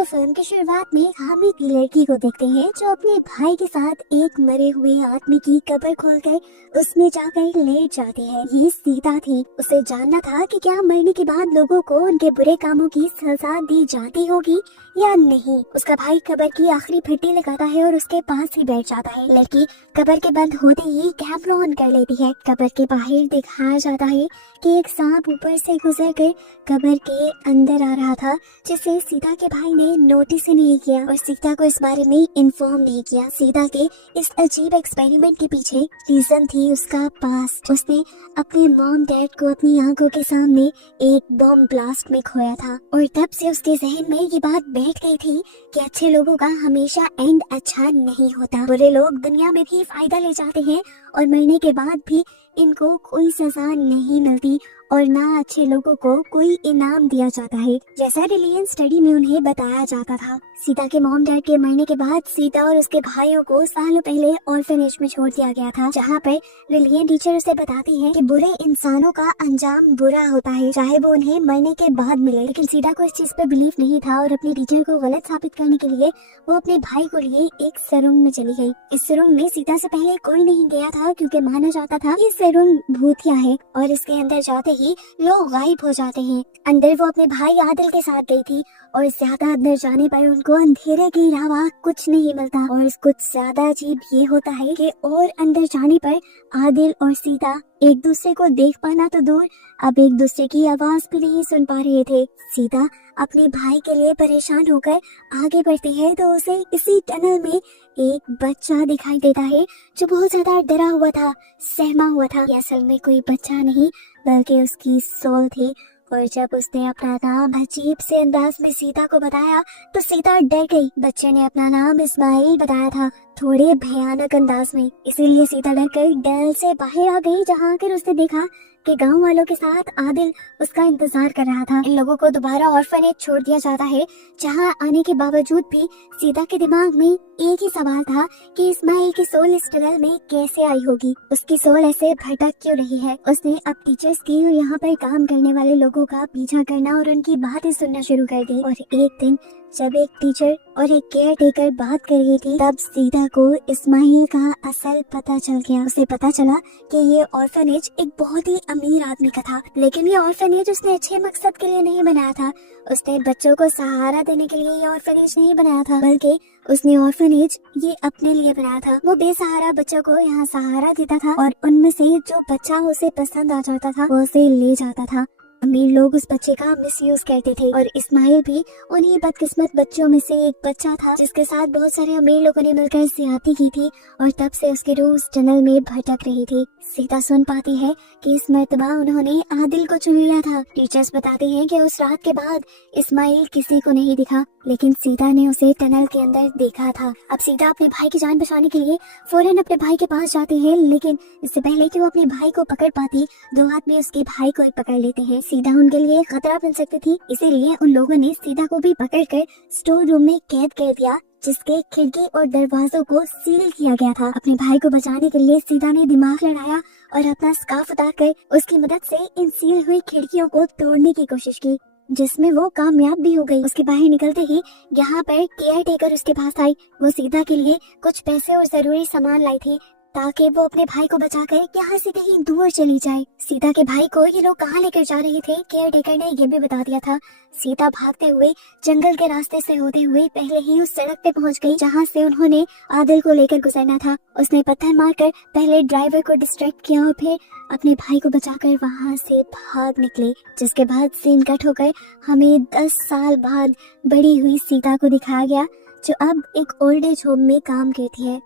तो फिल्म की शुरुआत में हम एक लड़की को देखते हैं जो अपने भाई के साथ एक मरे हुए आदमी की कब्र खोलकर उसमें जाकर लेट जाती है। ये सीता थी। उसे जानना था कि क्या मरने के बाद लोगों को उनके बुरे कामों की सजा दी जाती होगी या नहीं। उसका भाई कब्र की आखिरी फट्टी लगाता है और उसके पास ही बैठ जाता है। लड़की कब्र के बंद होते ही कैमरा ऑन कर लेती है। कब्र के बाहर दिखाया जाता है कि एक सांप ऊपर से गुजर कर कब्र के अंदर आ रहा था, जिसे सीता के भाई ने नोटिस ही नहीं किया और सीता को इस बारे में इन्फॉर्म नहीं किया। सीता के इस अजीब एक्सपेरिमेंट के पीछे रीजन थी उसका पास्ट। उसने अपने मॉम डैड को अपनी आंखों के सामने एक बॉम्ब ब्लास्ट में खोया था और तब से उसके जहन में ये बात बैठ गई थी कि अच्छे लोगों का हमेशा एंड अच्छा नहीं होता। बुरे लोग दुनिया में भी फायदा ले जाते हैं और मरने के बाद भी इनको कोई सजा नहीं मिलती और ना अच्छे लोगों को कोई इनाम दिया जाता है, जैसा रिलियन स्टडी में उन्हें बताया जाता था। सीता के मॉम डैड के मरने के बाद सीता और उसके भाइयों को सालों पहले ऑर्फनेज में छोड़ दिया गया था, जहाँ पर रिलियन टीचर उसे बताती है कि बुरे इंसानों का अंजाम बुरा होता है, चाहे वो उन्हें मरने के बाद मिले। लेकिन सीता को इस चीज पर बिलीव नहीं था और अपनी टीचर को गलत साबित करने के लिए वो अपने भाई को लिए एक सुरंग में चली गई। इस सुरंग में सीता से पहले कोई नहीं गया था क्योंकि माना जाता था ये सुरंग भूतिया है और इसके अंदर जाते ही लोग गायब हो जाते हैं। अंदर वो अपने भाई आदिल के साथ गई थी और ज्यादा अंदर जाने पर उनको अंधेरे के अलावा कुछ नहीं मिलता और कुछ ज्यादा अजीब ये होता है कि और अंदर जाने पर आदिल और सीता एक दूसरे को देख पाना तो दूर, अब एक दूसरे की आवाज भी नहीं सुन पा रहे थे। सीता अपने भाई के लिए परेशान होकर आगे बढ़ती है तो उसे इसी टनल में एक बच्चा दिखाई देता है जो बहुत ज्यादा डरा हुआ था, सहमा हुआ था। ये असल में कोई बच्चा नहीं बल्कि उसकी सोल थी और जब उसने अपना नाम अजीब से अंदाज में सीता को बताया तो सीता डर गई। बच्चे ने अपना नाम इस्माइल बताया था, थोड़े भयानक अंदाज में, इसीलिए सीता डरकर डल से बाहर आ गई, जहाँ आकर उसने देखा कि गांव वालों के साथ आदिल उसका इंतजार कर रहा था। इन लोगों को दोबारा ऑर्फनेज छोड़ दिया जाता है, जहां आने के बावजूद भी सीता के दिमाग में एक ही सवाल था कि इस्माइल की सोल इस टनल में कैसे आई होगी, उसकी सोल ऐसे भटक क्यों रही है। उसने अब टीचर्स की और यहाँ पर काम करने वाले लोगों का पीछा करना और उनकी बातें सुनना शुरू कर दी। और एक दिन जब एक टीचर और एक केयर टेकर बात कर रही थी तब सीता को इस्माइल का असल पता चल गया। उसे पता चला कि ये ऑर्फनेज एक बहुत ही अमीर आदमी का था, लेकिन ये ऑर्फनेज उसने अच्छे मकसद के लिए नहीं बनाया था। उसने बच्चों को सहारा देने के लिए ये ऑर्फनेज नहीं बनाया था, बल्कि उसने ऑर्फनेज ये अपने लिए बनाया था। वो बेसहारा बच्चों को यहाँ सहारा देता था और उनमें से जो बच्चा उसे पसंद आ जाता था वो उसे ले जाता था। अमीर लोग उस बच्चे का मिसयूज करते थे और इस्माइल भी उन्हीं बदकिस्मत बच्चों में से एक बच्चा था जिसके साथ बहुत सारे अमीर लोगों ने मिलकर ज्यादती की थी और तब से उसकी रूह उस टनल में भटक रही थी। सीता सुन पाती है कि इस मर्तबा उन्होंने आदिल को चुन लिया था। टीचर्स बताते हैं कि उस रात के बाद इस्माइल किसी को नहीं दिखा, लेकिन सीता ने उसे टनल के अंदर देखा था। अब सीता अपने भाई की जान बचाने के लिए फौरन अपने भाई के पास जाती है, लेकिन इससे पहले कि वो अपने भाई को पकड़ पाती, दो आदमी उसके भाई को पकड़ लेते हैं। सीता उनके लिए खतरा बन सकती थी, इसीलिए उन लोगों ने सीता को भी पकड़कर स्टोर रूम में कैद कर दिया, जिसके खिड़की और दरवाजों को सील किया गया था। अपने भाई को बचाने के लिए सीता ने दिमाग लड़ाया और अपना स्कार्फ उतारकर उसकी मदद से इन सील हुई खिड़कियों को तोड़ने की कोशिश की, जिसमें वो कामयाब भी हो गई। उसके बाहर निकलते ही यहाँ पर केयर टेकर उसके पास आई। वो सीता के लिए कुछ पैसे और जरूरी सामान लाई थी ताकि वो अपने भाई को बचाकर यहाँ से कहीं दूर चली जाए। सीता के भाई को ये लोग कहाँ लेकर जा रहे थे केयर टेकर ने ये भी बता दिया था। सीता भागते हुए जंगल के रास्ते से होते हुए पहले ही उस सड़क पे पहुंच गई जहाँ से उन्होंने आदिल को लेकर गुजरना था। उसने पत्थर मारकर पहले ड्राइवर को डिस्ट्रैक्ट किया और फिर अपने भाई को बचाकर वहाँ से भाग निकले, जिसके बाद सीन कट होकर हमें 10 साल बाद बड़ी हुई सीता को दिखाया गया जो अब एक ओल्ड एज होम में काम करती है।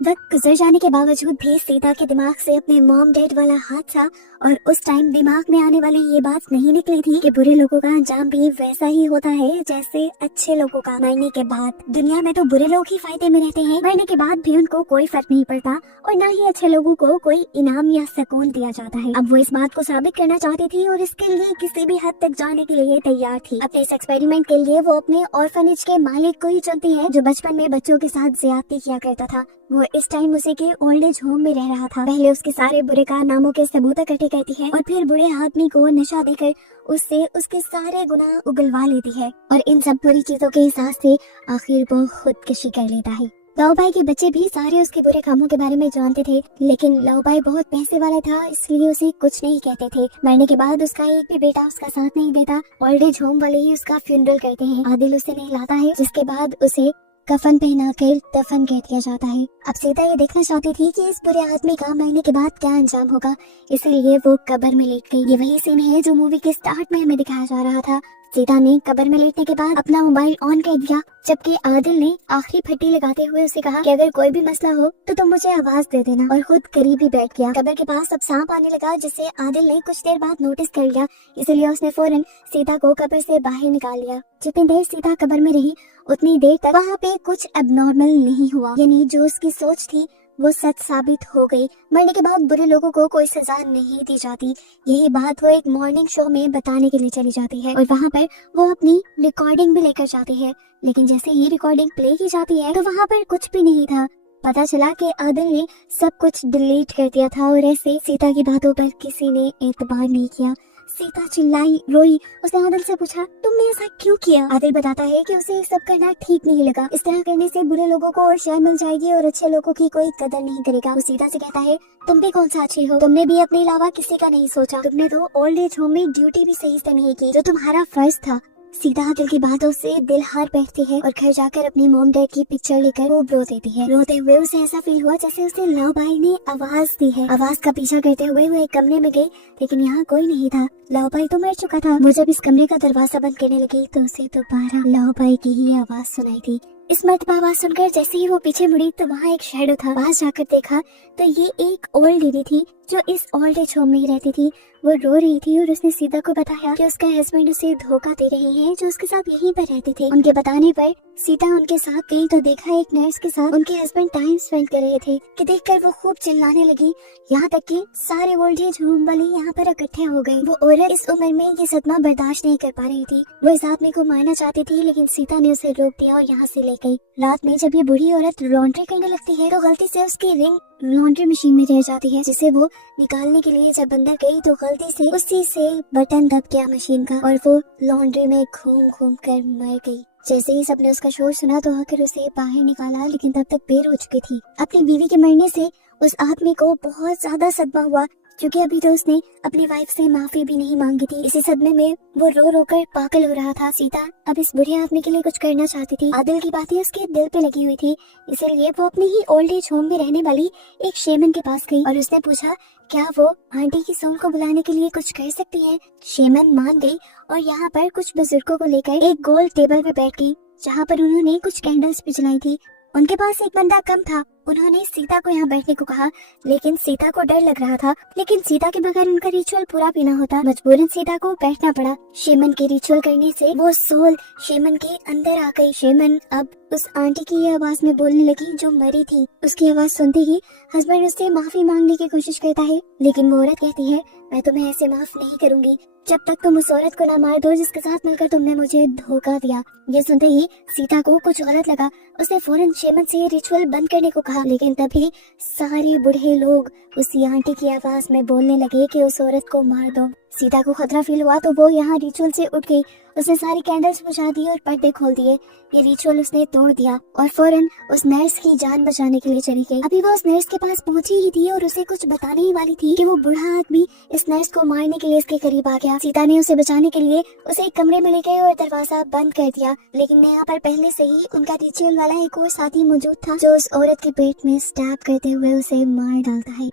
वक्त गुजर जाने के बावजूद भी सीता के दिमाग से अपने मॉम डैड वाला हादसा और उस टाइम दिमाग में आने वाली ये बात नहीं निकली थी कि बुरे लोगों का अंजाम भी वैसा ही होता है जैसे अच्छे लोगों का। मरने के बाद दुनिया में तो बुरे लोग ही फायदे में रहते हैं, मरने के बाद भी उनको कोई फर्क नहीं पड़ता और न ही अच्छे लोगों को कोई इनाम या सुकून दिया जाता है। अब वो इस बात को साबित करना चाहती थी और इसके लिए किसी भी हद तक जाने के लिए तैयार थी। अपने इस एक्सपेरिमेंट के लिए वो अपने ऑर्फनेज के मालिक को ही चुनती है जो बचपन में बच्चों के साथ ज्यादती किया करता था। वो इस टाइम उसी के ओल्ड एज होम में रह रहा था। पहले उसके सारे बुरे कारनामों के सबूत इकट्ठे करती है और फिर बुरे आदमी को नशा देकर उससे उसके सारे गुनाह उगलवा लेती है और इन सब बुरी चीजों के एहसास से आखिर वो खुदकुशी कर लेता है। लाओबाई के बच्चे भी सारे उसके बुरे कामों के बारे में जानते थे, लेकिन लाओबाई बहुत पैसे वाला था, इसलिए उसे कुछ नहीं कहते थे। मरने के बाद उसका एक भी बेटा उसका साथ नहीं देता। ओल्ड एज होम वाले ही उसका फ्यूनरल करते हैं। आदिल उसे नहलाता है, जिसके बाद उसे कफन पहनाकर दफन कर दिया जाता है। अब सीता ये देखना चाहती थी कि इस बुरे आदमी का मरने के बाद क्या अंजाम होगा, इसलिए वो कब्र में लेट गई। ये वही सीन है जो मूवी के स्टार्ट में हमें दिखाया जा रहा था। सीता ने कब्र में लेटने के बाद अपना मोबाइल ऑन कर दिया, जबकि आदिल ने आखिरी फट्टी लगाते हुए उसे कहा कि अगर कोई भी मसला हो तो तुम मुझे आवाज दे देना, और खुद करीब ही बैठ गया। कब्र के पास अब सांप आने लगा, जिसे आदिल ने कुछ देर बाद नोटिस कर लिया, इसलिए उसने फौरन सीता को कब्र से बाहर निकाल लिया। जितनी देर सीता कब्र में रही उतनी देर तक वहाँ पे कुछ एबनॉर्मल नहीं हुआ, यानी जो उसकी सोच थी वो सच साबित हो गई। मरने के बाद बुरे लोगों को कोई सजा नहीं दी जाती। यही बात वो एक मॉर्निंग शो में बताने के लिए चली जाती है और वहाँ पर वो अपनी रिकॉर्डिंग भी लेकर जाती है, लेकिन जैसे ये रिकॉर्डिंग प्ले की जाती है तो वहाँ पर कुछ भी नहीं था। पता चला कि आदिल ने सब कुछ डिलीट कर दिया था और ऐसे सीता की बातों पर किसी ने एतबार नहीं किया। सीता चिल्लाई, रोई। उसने आदिल से पूछा, तुमने ऐसा क्यों किया? आदिल बताता है कि उसे सब करना ठीक नहीं लगा। इस तरह करने से बुरे लोगों को और शय मिल जाएगी और अच्छे लोगों की कोई कदर नहीं करेगा। वो सीता से कहता है, तुम भी कौन सा अच्छे हो? तुमने भी अपने अलावा किसी का नहीं सोचा। तुमने तो ओल्ड एज होम में ड्यूटी भी सही से नहीं की, जो तुम्हारा फर्ज था। सीता आदिल की बातों से दिल हार बैठती है और घर जाकर अपनी मॉम डैड की पिक्चर लेकर खूब रो देती है। रोते हुए उसे ऐसा फील हुआ जैसे उसे लाओबाई ने आवाज दी है। आवाज का पीछा करते हुए वो एक कमरे में गई, लेकिन यहाँ कोई नहीं था। लाओबाई तो मर चुका था। वो जब इस कमरे का दरवाजा बंद करने लगी तो उसे दोबारा लाओबाई की ही आवाज सुनाई थी। इस मर्तबा आवाज सुनकर जैसे ही वो पीछे मुड़ी तो वहाँ एक शैडो था। पास जाकर देखा तो ये एक ओल्ड लेडी थी जो इस ओल्ड एज होम में ही रहती थी। वो रो रही थी और उसने सीता को बताया कि उसका हस्बैंड उसे धोखा दे रहे हैं, जो उसके साथ यहीं पर रहते थे। उनके बताने पर सीता उनके साथ गई तो देखा एक नर्स के साथ उनके हस्बैंड टाइम स्पेंड कर रहे थे, कि देखकर वो खूब चिल्लाने लगी, यहाँ तक कि सारे ओल्ड एज होम वाले यहाँ पर इकट्ठे हो गए। वो औरत इस उम्र में ये सदमा बर्दाश्त नहीं कर पा रही थी। वो इस आदमी को मारना चाहती थी, लेकिन सीता ने उसे रोक दिया और यहाँ से ले गई। रात में जब ये बूढ़ी औरत लॉन्ड्री करने लगती है तो गलती से उसकी रिंग लॉन्ड्री मशीन में रह जाती है, जिसे वो निकालने के लिए जब अंदर गई तो गलती से उसी से बटन दब गया मशीन का और वो लॉन्ड्री में घूम घूम कर मर गई। जैसे ही सबने उसका शोर सुना तो आकर उसे बाहर निकाला, लेकिन तब तक देर हो चुकी थी। अपनी बीवी के मरने से उस आदमी को बहुत ज्यादा सदमा हुआ, क्योंकि अभी तो उसने अपनी वाइफ से माफी भी नहीं मांगी थी। इसी सदमे में वो रो रो कर पागल हो रहा था। सीता अब इस बुढ़े आदमी के लिए कुछ करना चाहती थी। आदिल की बातें उसके दिल पे लगी हुई थी, इसीलिए वो अपनी ही ओल्ड एज होम में रहने वाली एक शेमन के पास गई और उसने पूछा क्या वो आंटी की सोल को बुलाने के लिए कुछ कर सकती है। शेमन मान गई और यहाँ पर कुछ बुजुर्गों को लेकर एक गोल टेबल पे बैठ गई, जहाँ पर उन्होंने कुछ कैंडल्स भी जलाई थी। उनके पास एक बंदा कम था। उन्होंने सीता को यहाँ बैठने को कहा, लेकिन सीता को डर लग रहा था। लेकिन सीता के बगैर उनका रिचुअल पूरा भी ना होता। मजबूरन सीता को बैठना पड़ा। शेमन के रिचुअल करने से वो सोल शेमन के अंदर आ गई। शेमन अब उस आंटी की आवाज में बोलने लगी जो मरी थी। उसकी आवाज सुनते ही हस्बैंड उससे माफी मांगने की कोशिश करता है, लेकिन वो औरत कहती है, मैं तुम्हें ऐसे माफ नहीं करूंगी जब तक तुम उस औरत को ना मार दो जिसके साथ मिलकर तुमने मुझे धोखा दिया। ये सुनते ही सीता को कुछ गलत लगा। उसने फौरन शेमन से रिचुअल बंद करने को कहा, लेकिन तभी सारे बूढ़े लोग उसी आंटी की आवाज में बोलने लगे कि उस औरत को मार दो। सीता को खतरा फील हुआ तो वो यहाँ रिचुअल से उठ गई। उसने सारी कैंडल्स बुझा दी और पर्दे खोल दिए। ये रिचुअल उसने तोड़ दिया और फौरन उस नर्स की जान बचाने के लिए चली गई। अभी वो उस नर्स के पास पहुंची ही थी और उसे कुछ बताने ही वाली थी कि वो बूढ़ा आदमी इस नर्स को मारने के लिए इसके करीब आ गया। सीता ने उसे बचाने के लिए उसे एक कमरे में ले गए और दरवाजा बंद कर दिया, लेकिन यहाँ पर पहले से ही उनका रिचुअल वाला एक और साथी मौजूद था, जो उस औरत के पेट में स्टैब करते हुए उसे मार डालता है।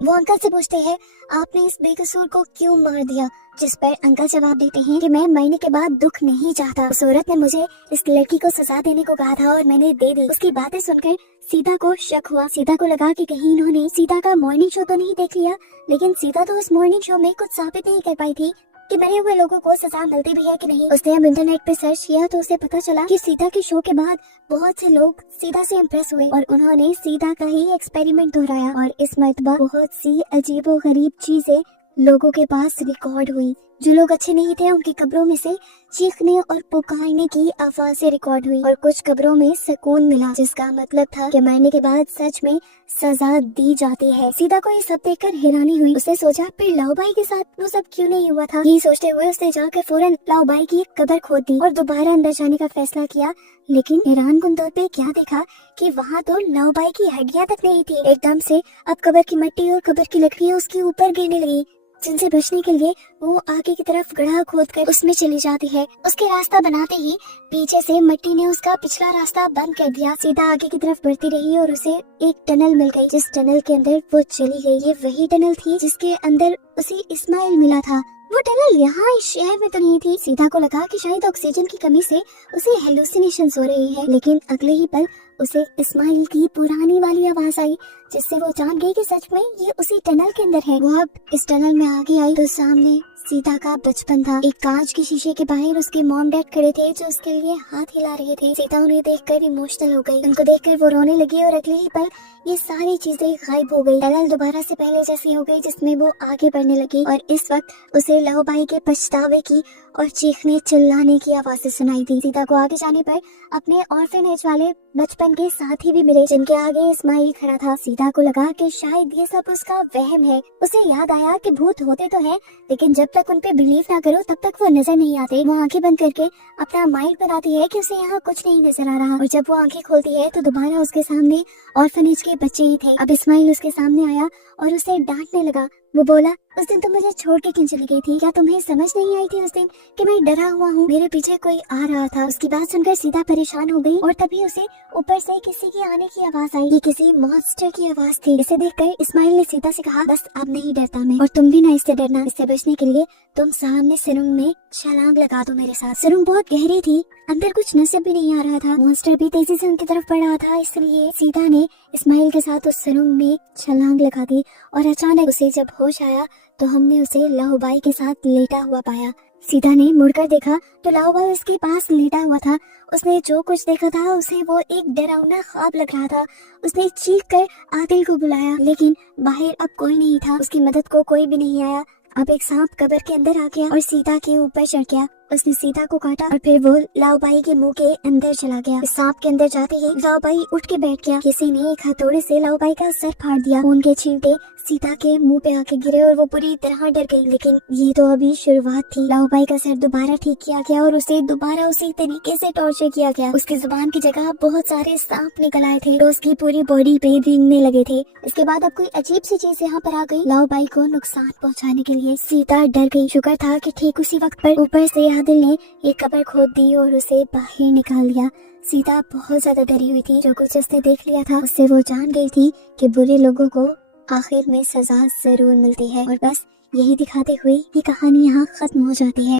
वो अंकल से पूछते हैं, आपने इस बेकसूर को क्यों मार दिया? जिस पर अंकल जवाब देते हैं कि मैं मरने के बाद दुख नहीं चाहता। उस औरत ने मुझे इस लड़की को सजा देने को कहा था और मैंने दे दी। उसकी बातें सुनकर सीता को शक हुआ। सीता को लगा कि कहीं इन्होंने सीता का मॉर्निंग शो तो नहीं देख लिया, लेकिन सीता तो उस मॉर्निंग शो में कुछ साबित नहीं कर पाई थी कि मरे हुए लोगों को सजा मिलती भी है कि नहीं। उसने अब इंटरनेट पे सर्च किया तो उसे पता चला कि सीता के शो के बाद बहुत से लोग सीता से इम्प्रेस हुए और उन्होंने सीता का ही एक्सपेरिमेंट दोहराया और इस मर्तबा बहुत सी अजीबो गरीब चीजें लोगों के पास रिकॉर्ड हुई। जो लोग अच्छे नहीं थे उनकी कब्रों में से चीखने और पुकारने की आवाजें रिकॉर्ड हुई और कुछ कब्रों में सुकून मिला, जिसका मतलब था कि मरने के बाद सच में सजा दी जाती है। सीता को ये सब देखकर हैरानी हुई। उसने सोचा फिर लाओबाई के साथ वो सब क्यों नहीं हुआ था। ये सोचते हुए उसने जाकर फौरन लाओबाई की एक कब्र खोद दी और दोबारा अंदर जाने का फैसला किया। लेकिन हैरानकुन तौर पे क्या देखा कि वहाँ तो लाओबाई की हड्डियां तक नहीं थी। एकदम से अब कब्र की मिट्टी और कब्र की लकड़ियां उसके ऊपर गिरने लगी, जिनसे बचने के लिए वो आगे की तरफ गड्ढा खोदकर उसमें चली जाती है। उसके रास्ता बनाते ही पीछे से मिट्टी ने उसका पिछला रास्ता बंद कर दिया। सीता आगे की तरफ बढ़ती रही और उसे एक टनल मिल गई। जिस टनल के अंदर वो चली गई ये वही टनल थी जिसके अंदर उसे इस्माइल मिला था। वो टनल यहाँ इस शहर में तो नहीं थी। सीता को लगा कि शायद ऑक्सीजन की कमी से उसे हेलुसिनेशंस हो रही है, लेकिन अगले ही पल उसे इस्माइल की पुरानी वाली आवाज आई, जिससे वो जान गई कि सच में ये उसी टनल के अंदर है। वो अब इस टनल में आगे आई तो सामने सीता का बचपन था। एक कांच के शीशे के बाहर उसके मॉम डैड खड़े थे जो उसके लिए हाथ हिला रहे थे। सीता उन्हें देखकर इमोशनल हो गई। उनको देखकर वो रोने लगी और अगले ही पल ये सारी चीजें गायब हो गई। टनल दोबारा से पहले जैसी हो गई, जिसमें वो आगे बढ़ने लगी और इस वक्त उसे लाओबाई के पछतावे की और चीखने चिल्लाने की आवाजें सुनाई दी। सीता को आगे जाने पर अपने ऑर्फनेज वाले बचपन के साथी भी मिले, जिनके आगे इस्माइल खड़ा था। सीता को लगा कि शायद ये सब उसका वहम है। उसे याद आया कि भूत होते तो हैं, लेकिन जब तक उन पे बिलीव ना करो तब तक वो नजर नहीं आते। वो आंखें बंद करके अपना माइंड बनाती है कि उसे यहाँ कुछ नहीं नजर आ रहा और जब वो आंखें खोलती है तो दोबारा उसके सामने ऑर्फनेज के बच्चे ही थे। अब इस्माइल उसके सामने आया और उसे डांटने लगा। वो बोला, उस दिन तुम मुझे छोड़ के क्यों चली गई थी? क्या तुम्हें समझ नहीं आई थी उस दिन कि मैं डरा हुआ हूँ? मेरे पीछे कोई आ रहा था। उसकी बात सुनकर सीता परेशान हो गई और तभी उसे ऊपर से किसी की आने की आवाज आई। ये किसी मॉन्स्टर की आवाज थी। इसे देखकर इस्माइल ने सीता से कहा, बस अब नहीं डरता मैं, और तुम भी ना इससे डरना। इससे बचने के लिए तुम सामने सुरंग में छलांग लगा दो मेरे साथ। सुरंग बहुत गहरी थी, अंदर कुछ नजर भी नहीं आ रहा था। मॉन्स्टर भी तेजी से उनकी तरफ बढ़ रहा था, इसलिए सीता ने इस्माइल के साथ उस सुरंग में छलांग लगा दी और अचानक उसे जब होश आया तो हमने उसे लाओबाई के साथ लेटा हुआ पाया। सीता ने मुड़कर देखा तो लाओबाई उसके पास लेटा हुआ था। उसने जो कुछ देखा था उसे वो एक डरावना ख्वाब लग रहा था। उसने चीख कर आदिल को बुलाया, लेकिन बाहर अब कोई नहीं था। उसकी मदद को कोई भी नहीं आया। अब एक सांप कब्र के अंदर आ गया और सीता के ऊपर चढ़ गया। उसने सीता को काटा और फिर वो लाओबाई के मुंह के अंदर चला गया। सांप के अंदर जाते ही लाओबाई उठ के बैठ गया। किसी ने एक हथौड़े से लाओबाई का सर फाड़ दिया। खून के छींटे सीता के मुंह पे आके गिरे और वो पूरी तरह डर गई। लेकिन ये तो अभी शुरुआत थी। लाओबाई का सर दोबारा ठीक किया गया और उसे दोबारा उसी तरीके से टॉर्चर किया गया। उसकी जुबान की जगह बहुत सारे सांप निकल आए थे तो उसकी पूरी बॉडी पे रेंगने लगे थे। इसके बाद अब कोई अजीब सी चीज यहाँ पर आ गई। लाओबाई को नुकसान पहुँचाने के लिए सीता डर गई। शुक्र था कि ठीक उसी वक्त पर ऊपर से आदिल ने एक कब्र खोद दी और उसे बाहर निकाल दिया। सीता बहुत ज्यादा डरी हुई थी। जो कुछ उसने देख लिया था उससे वो जान गई थी कि बुरे लोगों को आखिर में सजा जरूर मिलती है। और बस यही दिखाते हुए ये कहानी यहाँ खत्म हो जाती है।